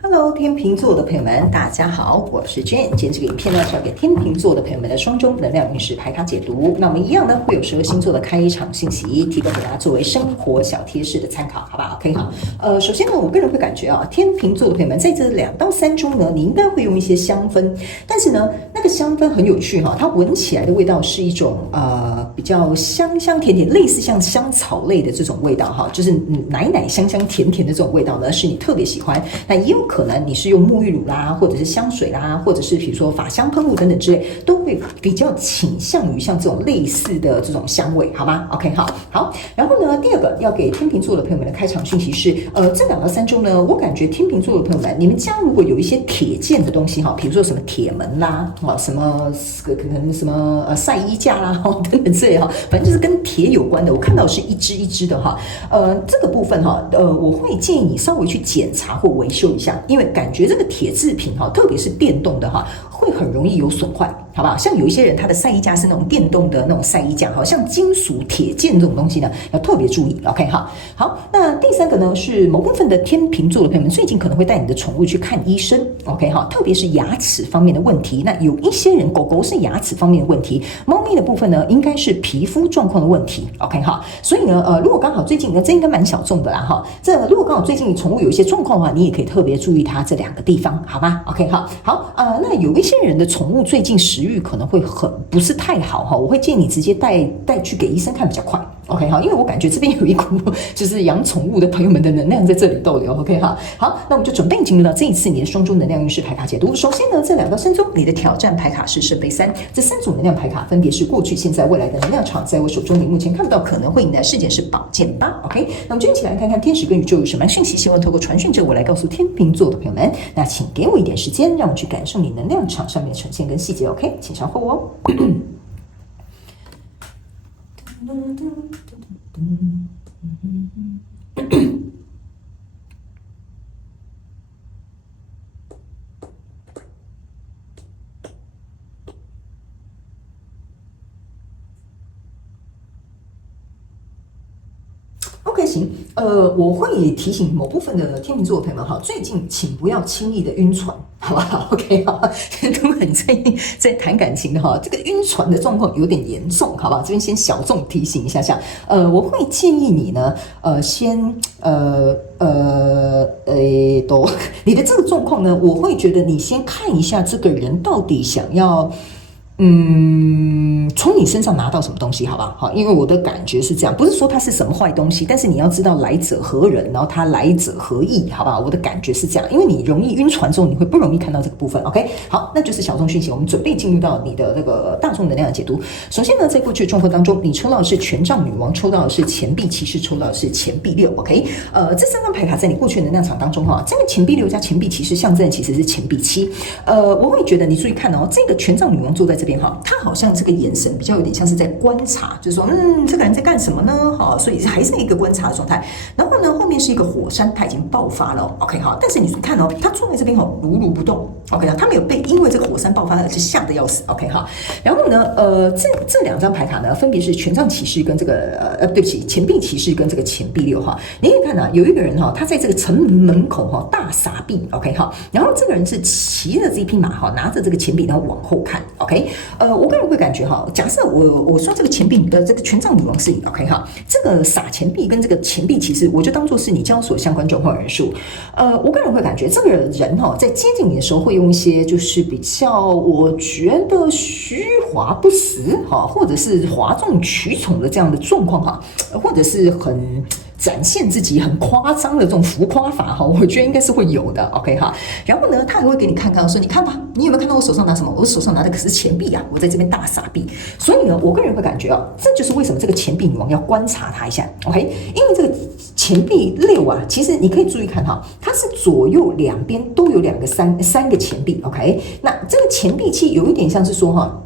Hello，天秤座的朋友们，大家好，我是 Jane。今天这个影片呢是要给天秤座的朋友们的双周能量运势牌卡解读。那我们一样呢会有12星座的开场信息，提供给大家作为生活小贴士的参考，好不好 ？OK， 好。首先呢，我个人会感觉啊，天秤座的朋友们在这2到3周呢，你应该会用一些香氛，但是呢，那个香氛很有趣哈，它闻起来的味道是一种比较香香甜甜，类似像香草类的这种味道哈，就是奶奶香香甜甜的这种味道呢，是你特别喜欢。那也有可能你是用沐浴乳啦，或者是香水啦，或者是比如说法香喷雾等等之类，都会比较倾向于像这种类似的这种香味，好吗 ？OK， 好。然后呢，第二个要给天秤座的朋友们的开场讯息是，这2到3周呢，我感觉天秤座的朋友们，你们家如果有一些铁件的东西哈，比如说什么铁门啦，什么可能什么晒衣架啦，等等之类哈，反正就是跟铁有关的，我看到是一支一支的哈，这个部分哈，我会建议你稍微去检查或维修一下，因为感觉这个铁制品哈，特别是电动的哈，会很容易有损坏，好不好？像有一些人他的晒衣架是那种电动的那种晒衣架，好像金属铁件这种东西呢，要特别注意。OK， 好。那第3个呢是某部分的天秤座的朋友们，最近可能会带你的宠物去看医生。OK， 特别是牙齿方面的问题。那有一些人狗狗是牙齿方面的问题，猫咪的部分呢应该是皮肤状况的问题。OK， 所以呢，如果刚好最近这应该蛮小众的啦哈。如果刚好最近你宠物有一些状况的话，你也可以特别注意它这2个地方，好吗 ？OK， 好。那有一些人的宠物最近食欲可能会不是太好哈，我会建议你直接带去给医生看比较快。OK， 好，因为我感觉这边有一股就是养宠物的朋友们的能量在这里逗留。OK， 好，那我们就准备进入到这一次你的双周能量运势牌卡解读。首先呢，这2到3周你的挑战牌卡是圣杯3，这3组能量牌卡分别是过去、现在、未来的能量场，在我手中你目前看不到可能会迎来事件是宝剑8。OK， 那我们就一起来看看天使跟宇宙有什么讯息，希望透过传讯者我来告诉天秤座的朋友们。那请给我一点时间，让我去感受你能量场上面的呈现跟细节。OK， 请稍后哦。OK， 行，我会提醒某部分的天秤座的朋友们哈，最近请不要轻易的晕船，好不好 ？OK， 好，如果你最近在谈感情的哈，这个晕船的状况有点严重，好不好？这边先小众提醒一下下，我会建议你呢，先你的这个状况呢，我会觉得你先看一下这个人到底想要。从你身上拿到什么东西，好不好？好，因为我的感觉是这样，不是说它是什么坏东西，但是你要知道来者何人，然后他来者何意，好不好？我的感觉是这样，因为你容易晕船之后，你会不容易看到这个部分。OK， 好，那就是小众讯息，我们准备进入到你的那个大众能量的解读。首先呢，在过去的状况当中，你抽到的是权杖女王，抽到的是钱币骑士，抽到的是钱币6。OK，这3张牌卡在你过去的能量场当中哈，这个钱币6加钱币骑士象征其实是钱币7。我会觉得你注意看哦，这个权杖女王坐在这边哈，她好像这个眼神比较有点像是在观察，就是说，这个人在干什么呢？好，所以还是一个观察的状态。然后呢，后面是一个火山，它已经爆发了。OK， 好，但是你看哦，他坐在这边如如不动。OK， 他没有被因为这个火山爆发而是吓得要死。OK， 好，然后呢，这2张牌卡呢，分别是权杖骑士跟这个对不起，钱币骑士跟这个钱币6哈。你可以看啊，有一个人哈，他在这个城门口哈大撒币。OK， 好，然后这个人是骑着这一匹马哈，拿着这个钱币然后往后看。OK，我个人会感觉哈，假设我说这个钱币的这个权杖女王是你 OK 哈，这个撒钱币跟这个钱币其实我就当做是你交所相关状况人数。我个人会感觉这个人哈，在接近你的时候会用一些就是比较我觉得虚华不实哈，或者是哗众取宠的这样的状况哈，或者是很展现自己很夸张的这种浮夸法哈，我觉得应该是会有的 OK 哈。然后呢，他还会给你看看说，你看吧，你有没有看到我手上拿什么？我手上拿的可是钱币啊，我在这边大撒币。所以呢，我个人会感觉这就是为什么这个钱币女王要观察他一下 OK， 因为这个钱币6啊，其实你可以注意看哈，它是左右两边都有三个钱币 OK， 那这个钱币7有一点像是说哈，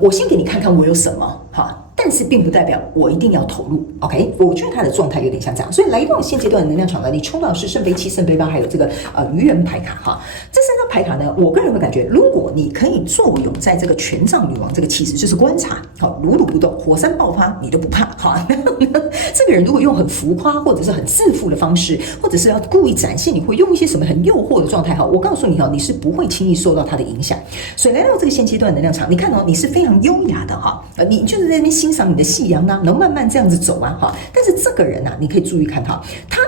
我先给你看看我有什么哈。但是并不代表我一定要投入 ，OK？ 我觉得他的状态有点像这样，所以来到现阶段的能量场呢，你抽到的是圣杯7、圣杯8，还有这个愚人牌卡哈。这3张牌卡呢，我个人会感觉，如果你可以作用在这个权杖女王这个气质，就是观察，好，如如不动，火山爆发你都不怕，好，这个人如果用很浮夸或者是很自负的方式，或者是要故意展现你会用一些什么很诱惑的状态，哈，我告诉你哈，你是不会轻易受到他的影响。所以来到这个现阶段能量场，你看哦，你是非常优雅的哈，你就是在那边欣赏你的夕阳啊，能慢慢这样子走啊，哈。但是这个人啊，你可以注意看哈，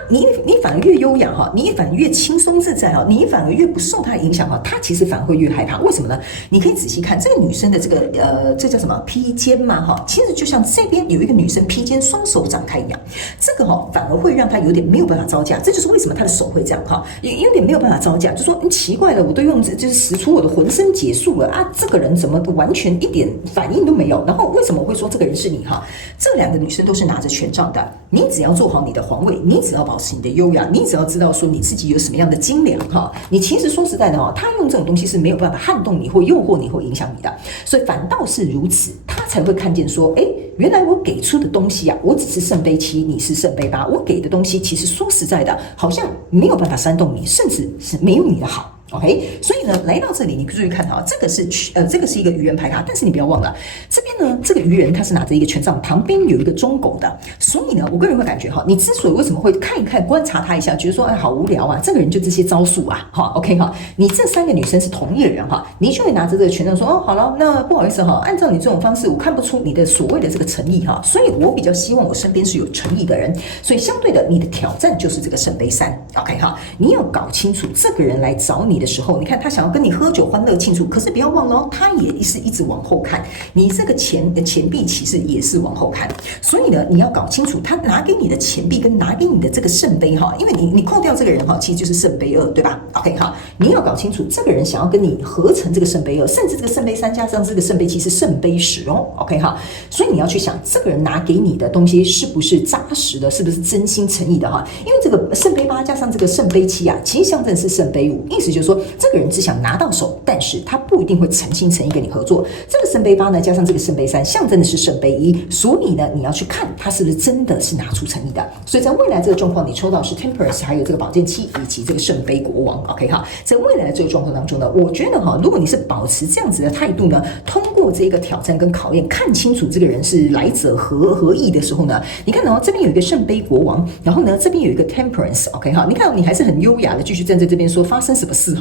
你反而越优雅哈，你反而越轻松自在哈，你反而越不受他的影响哈，他其实反而会越害怕。为什么呢？你可以仔细看这个女生的这个这叫什么披肩嘛哈，其实就像这边有一个女生披肩双手展开一样，这个哈反而会让她有点没有办法招架。这就是为什么她的手会这样哈，有点没有办法招架，就说奇怪了，我都用就是使出我的浑身解数了啊，这个人怎么完全一点反应都没有？然后为什么我会说这个人是你哈？这两个女生都是拿着权杖的，你只要做好你的皇位，你只要保持你的优雅，你只要知道说你自己有什么样的斤两哈，你其实说实在的哈，他用这种东西是没有办法撼动你或诱惑你或影响你的，所以反倒是如此，他才会看见说，原来我给出的东西啊，我只是圣杯7，你是圣杯8，我给的东西其实说实在的，好像没有办法煽动你，甚至是没有你的好。OK， 所以呢，来到这里，你注意看哈，这个是一个愚人牌卡，但是你不要忘了，这边呢，这个愚人他是拿着一个权杖，旁边有一个中狗的，所以呢，我个人会感觉哈，你之所以为什么会看一看、观察他一下，觉得说好无聊啊，这个人就这些招数啊，哈 ，OK 哈，你这3个女生是同一个人哈，你就会拿着这个权杖说，好了，那不好意思哈，按照你这种方式，我看不出你的所谓的这个诚意哈，所以我比较希望我身边是有诚意的人，所以相对的，你的挑战就是这个圣杯3 ，OK 哈，你要搞清楚这个人来找你的时候，你看他想要跟你喝酒欢乐庆祝，可是不要忘了哦，他也是一直往后看，你这个钱币其实也是往后看，所以呢，你要搞清楚他拿给你的钱币跟拿给你的这个圣杯哈，因为你扣掉这个人哈，其实就是圣杯2，对吧 ？OK 哈，你要搞清楚这个人想要跟你合成这个圣杯2，甚至这个圣杯3加上这个圣杯7是圣杯10哦 ，OK 哈，所以你要去想这个人拿给你的东西是不是扎实的，是不是真心诚意的哈？因为这个圣杯8加上这个圣杯7啊，其实象征是圣杯5，意思就是说这个人只想拿到手，但是他不一定会诚心诚意跟你合作。这个圣杯8呢，加上这个圣杯3，象征的是圣杯1，所以呢，你要去看他是不是真的是拿出诚意的。所以在未来这个状况，你抽到是 Temperance， 还有这个宝剑7以及这个圣杯国王 ，OK 哈，在未来的这个状况当中呢，我觉得哈，如果你是保持这样子的态度呢，通过这个挑战跟考验，看清楚这个人是来者何意的时候呢，你看哦，这边有一个圣杯国王，然后呢，这边有一个 Temperance，OK 哈，你看你还是很优雅的继续站在这边说发生什么事哈。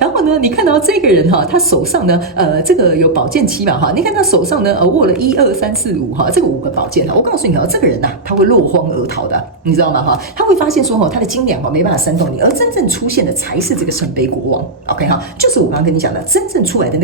然后呢，你看到这个人哈，他手上呢，这个有宝剑7嘛哈，你看他手上呢，握了1、2、3、4、5哈，这个5个宝剑哈，我告诉你哈，这个人呐，他会落荒而逃的，你知道吗哈？他会发现说哈，他的斤两没办法煽动你，而真正出现的才是这个圣杯国王 ，OK 哈，就是我刚刚跟你讲的，真正出来的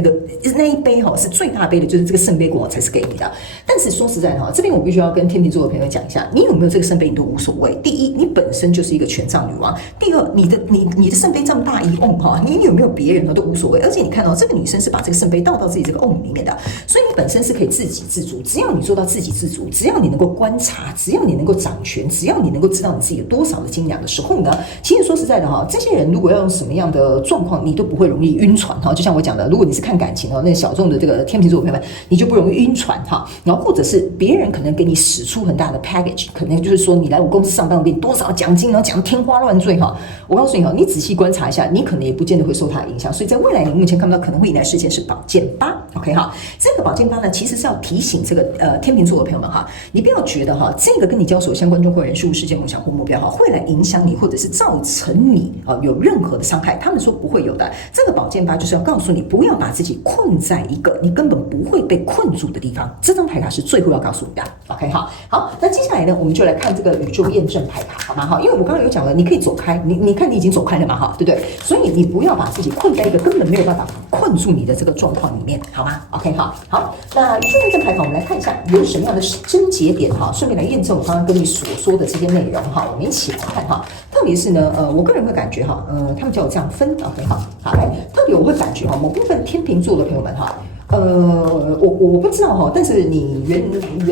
那一杯哈，是最大杯的，就是这个圣杯国王才是给你的。但是说实在的哈，这边我必须要跟天秤座的朋友讲一下，你有没有这个圣杯你都无所谓。第一，你本身就是一个权杖女王；第二，你的圣杯这么大一瓮哈，你有没有别人呢都无所谓。而且你看到这个女生是把这个圣杯倒到自己这个瓮里面的，所以你本身是可以自给自足。只要你做到自给自足，只要你能够观察，只要你能够掌权，只要你能够知道你自己有多少的斤两的时候呢，其实说实在的哈，这些人如果要用什么样的状况，你都不会容易晕船哈。就像我讲的，如果你是看感情哦，那小众的这个天秤座朋友们，你就不容易晕船哈。然后或者是别人可能给你使出很大的 package， 可能就是说你来我公司上班，我给你多少奖金，然后讲天花乱坠哈。我告诉你哈，你仔细观察一下，你可能也不见得会受它的影响。所以在未来你目前看不到可能会引来事件是宝剑8 ，OK 哈。这个宝剑8呢，其实是要提醒这个天秤座的朋友们哈，你不要觉得哈，这个跟你交手相关中或人事物事件梦想或目标哈，会来影响你或者是造成你有任何的伤害。他们说不会有的。这个宝剑8就是要告诉你，不要把自己困在一个你根本不会被困住的地方。这张牌卡是最后要告诉你的 ，OK 哈。好，那接下来呢，我们就来看这个宇宙验证牌卡，好吗？哈，因为我刚刚有讲了，你可以走开，你看你已经走开了嘛，哈，对不对？所以你不要把自己困在一个根本没有办法困住你的这个状况里面，好吗 ？OK 哈。好，那宇宙验证牌卡，我们来看一下有什么样的症结点哈，顺便来验证我刚刚跟你所说的这些内容哈。我们一起来看哈。特别是呢，我个人会感觉哈，他们叫我这样分 ，OK 哈。好，来，特别我会感觉哈，某部分天秤座的朋友们哈。我不知道哈，但是你原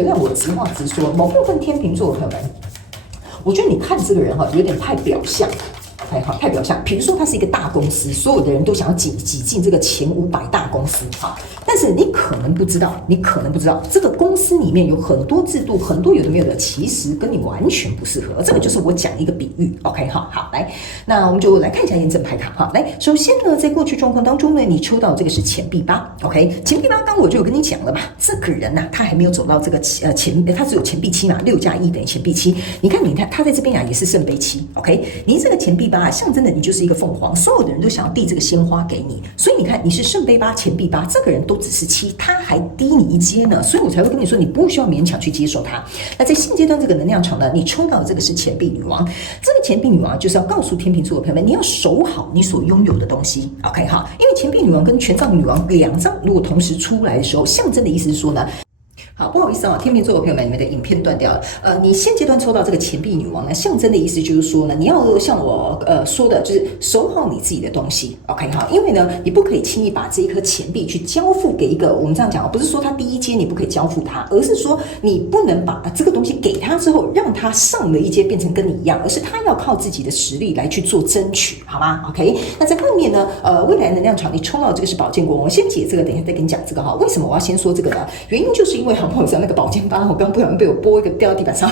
谅我直话直说，某部分天秤座的朋友们，我觉得你看这个人哈，有点太表象。OK 哈，代表像比如说它是一个大公司，所有的人都想要挤进这个前500大公司哈，但是你可能不知道，这个公司里面有很多制度，很多有的没有的，其实跟你完全不适合。这个就是我讲一个比喻 ，OK 哈，好，来，那我们就来看一下验证牌卡哈。来，首先呢，在过去状况当中呢，你抽到这个是钱币8 ，OK， 钱币8，刚我就有跟你讲了嘛，这个人呐、他还没有走到这个他只有钱币7嘛，6加1等于钱币7。你看，他在这边啊也是圣杯7 ，OK， 你这个钱币8啊，象征的你就是一个凤凰，所有的人都想要递这个鲜花给你，所以你看你是圣杯8、钱币8，这个人都只是7，他还低你一阶呢，所以我才会跟你说，你不需要勉强去接受他。那在现阶段这个能量场呢，你抽到的这个是钱币女王，这个钱币女王就是要告诉天秤座的朋友们，你要守好你所拥有的东西 ，OK 哈，因为钱币女王跟权杖女王2张如果同时出来的时候，象征的意思是说呢。好，不好意思啊，天秤座的朋友们，你们的影片断掉了。你现阶段抽到这个钱币女王呢，象征的意思就是说呢，你要像我说的，就是守好你自己的东西 ，OK 哈，因为呢，你不可以轻易把这一颗钱币去交付给一个，我们这样讲，不是说他第一阶你不可以交付他，而是说你不能把这个东西给他之后，让他上了一阶变成跟你一样，而是他要靠自己的实力来去做争取，好吗 ？OK， 那在后面呢，未来能量场你抽到这个是宝剑国王，我先解这个，等一下再跟你讲这个哈。为什么我要先说这个呢？原因就是因为不好意思，那个宝剑8，我刚不小心被我拨一个掉到地板上。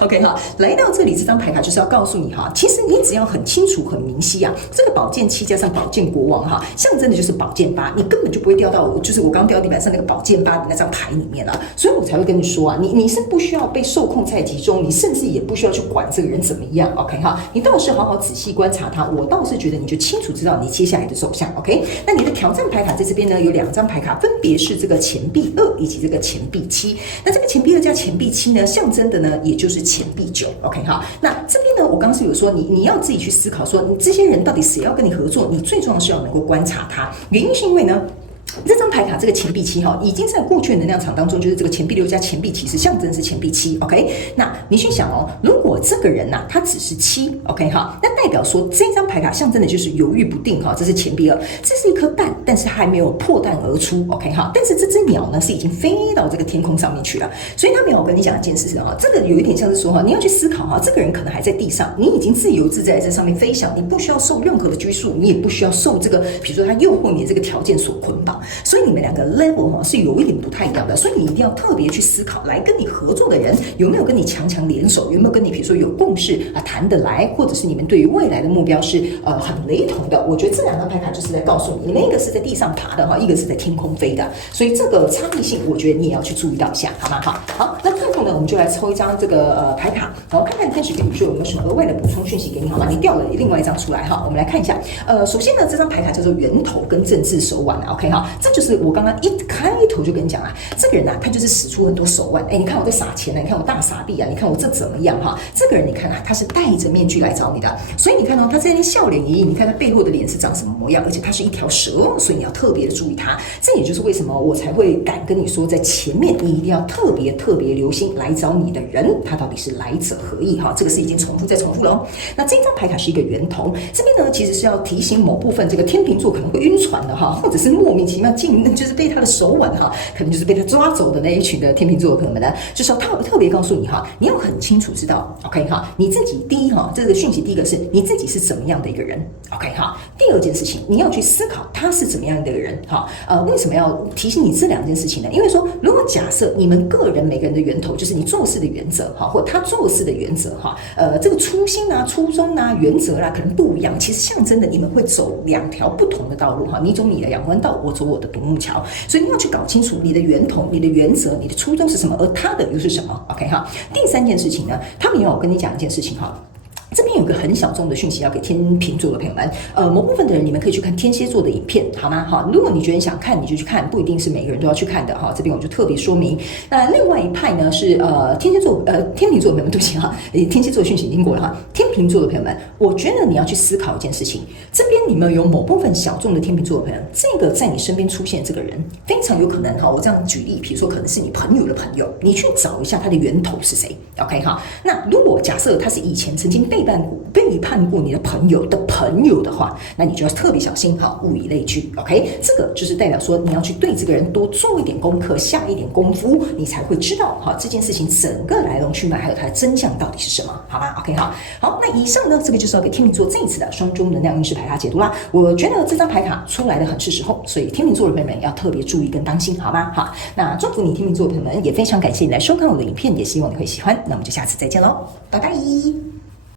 OK 哈，来到这里这张牌卡就是要告诉你哈，其实你只要很清楚、很明晰啊，这个宝剑7加上宝剑国王哈，象征的就是宝剑8，你根本就不会掉到就是我刚掉地板上那个宝剑8的那张牌里面了，所以我才会跟你说啊，你是不需要被受控在其中，你甚至也不需要去管这个人怎么样 ，OK 哈，你倒是好好仔细观察他，我倒是觉得你就清楚知道你接下来的走向 ，OK？ 那你的挑战牌卡在这边呢有2张牌卡，分别是这个钱币2以及这个钱币7。那这个钱币2加钱币7呢，象征的呢，也就是钱币9 ，OK 哈。那这边呢，我刚刚是有说你要自己去思考说，你这些人到底谁要跟你合作？你最重要的是要能够观察他，原因是因为呢。这张牌卡这个钱币7哈，已经在过去的能量场当中，就是这个钱币6加钱币7是象征是钱币7 ，OK？ 那你去想哦，如果这个人呐、他只是7 ，OK 哈，那代表说这张牌卡象征的就是犹豫不定哈，这是钱币2，这是一颗蛋，但是还没有破蛋而出 ，OK 哈，但是这只鸟呢是已经飞到这个天空上面去了，所以他没有跟你讲一件事情哈，这个有一点像是说哈，你要去思考哈，这个人可能还在地上，你已经自由自在在上面飞翔，你不需要受任何的拘束，你也不需要受这个，比如说他诱惑你的这个条件所捆绑。所以你们2个 level 哈是有一点不太一样的，所以你一定要特别去思考，来跟你合作的人有没有跟你强联手，有没有跟你比如说有共识啊，谈得来，或者是你们对于未来的目标是很雷同的。我觉得这2张牌卡就是在告诉你，你们一个是在地上爬的哈，一个是在天空飞的，所以这个差异性，我觉得你也要去注意到一下，好吗？好，那最后呢，我们就来抽一张这个牌卡，然后看看天使跟你说有没有什么额外的补充讯息给你，好吗？你掉了另外一张出来哈，我们来看一下。首先呢，这张牌卡叫做源头跟政治手腕 ，OK 哈，这就是我刚刚一开头就跟你讲啦，这个人他就是使出很多手腕。你看我在撒钱啊，你看我大撒币啊，你看我这怎么样哈？这个人你看他是戴着面具来找你的，所以你看他这边笑脸盈盈，你看他背后的脸是长什么模样，而且他是一条蛇，所以你要特别的注意他。这也就是为什么我才会敢跟你说，在前面你一定要特别留心来找你的人，他到底是来者何意哈？这个是已经重复再重复了哦。那这张牌卡是一个源头，这边呢其实是要提醒某部分这个天秤座可能会晕船的哈，或者是莫名其妙就是被他的手腕哈，可能就是被他抓走的那一群的天秤座的朋友们呢，就是要特别告诉你哈，你要很清楚知道 ，OK 哈，你自己第一哈，这个讯息第一个是你自己是怎么样的一个人 ，OK 哈，第二件事情你要去思考他是怎么样的一个人哈，为什么要提醒你这2件事情呢？因为说如果假设你们个人每个人的源头就是你做事的原则哈，或他做事的原则哈，这个初心啊、初衷啊、原则啊可能不一样，其实象征的你们会走2条不同的道路哈，你走你的阳关道，我走我的独木桥，所以你要去搞清楚你的源头、你的原则、你的初衷是什么，而他的又是什么 ？OK 哈。第3件事情呢，他们也有跟你讲一件事情哈。这边有个很小众的讯息要给天秤座的朋友们，某部分的人你们可以去看天蝎座的影片，好吗？好，如果你觉得你想看，你就去看，不一定是每个人都要去看的哈。这边我就特别说明。那另外一派呢是天秤座的朋友们，对不起哈，天蝎座的讯息已经过了哈。天秤座的朋友们，我觉得你要去思考一件事情，这边你们有某部分小众的天秤座的朋友，这个在你身边出现这个人，非常有可能哈。我这样举例，比如说可能是你朋友的朋友，你去找一下他的源头是谁 ，OK 哈。那如果假设他是以前曾经背叛背叛过你的朋友的话，那你就要特别小心，好，物以类聚。OK， 这个就是代表说你要去对这个人多做一点功课，下一点功夫，你才会知道哈这件事情整个来龙去脉，还有它的真相到底是什么，好吗 ？OK， 好，那以上呢，这个就是要给天秤座这一次的双周能量运势牌卡解读啦。我觉得这张牌卡出来的很是时候，所以天秤座的朋友们要特别注意跟当心，好吗？好，那祝福你天秤座的朋友们，也非常感谢你来收看我的影片，也希望你会喜欢。那我们就下次再见喽，拜拜。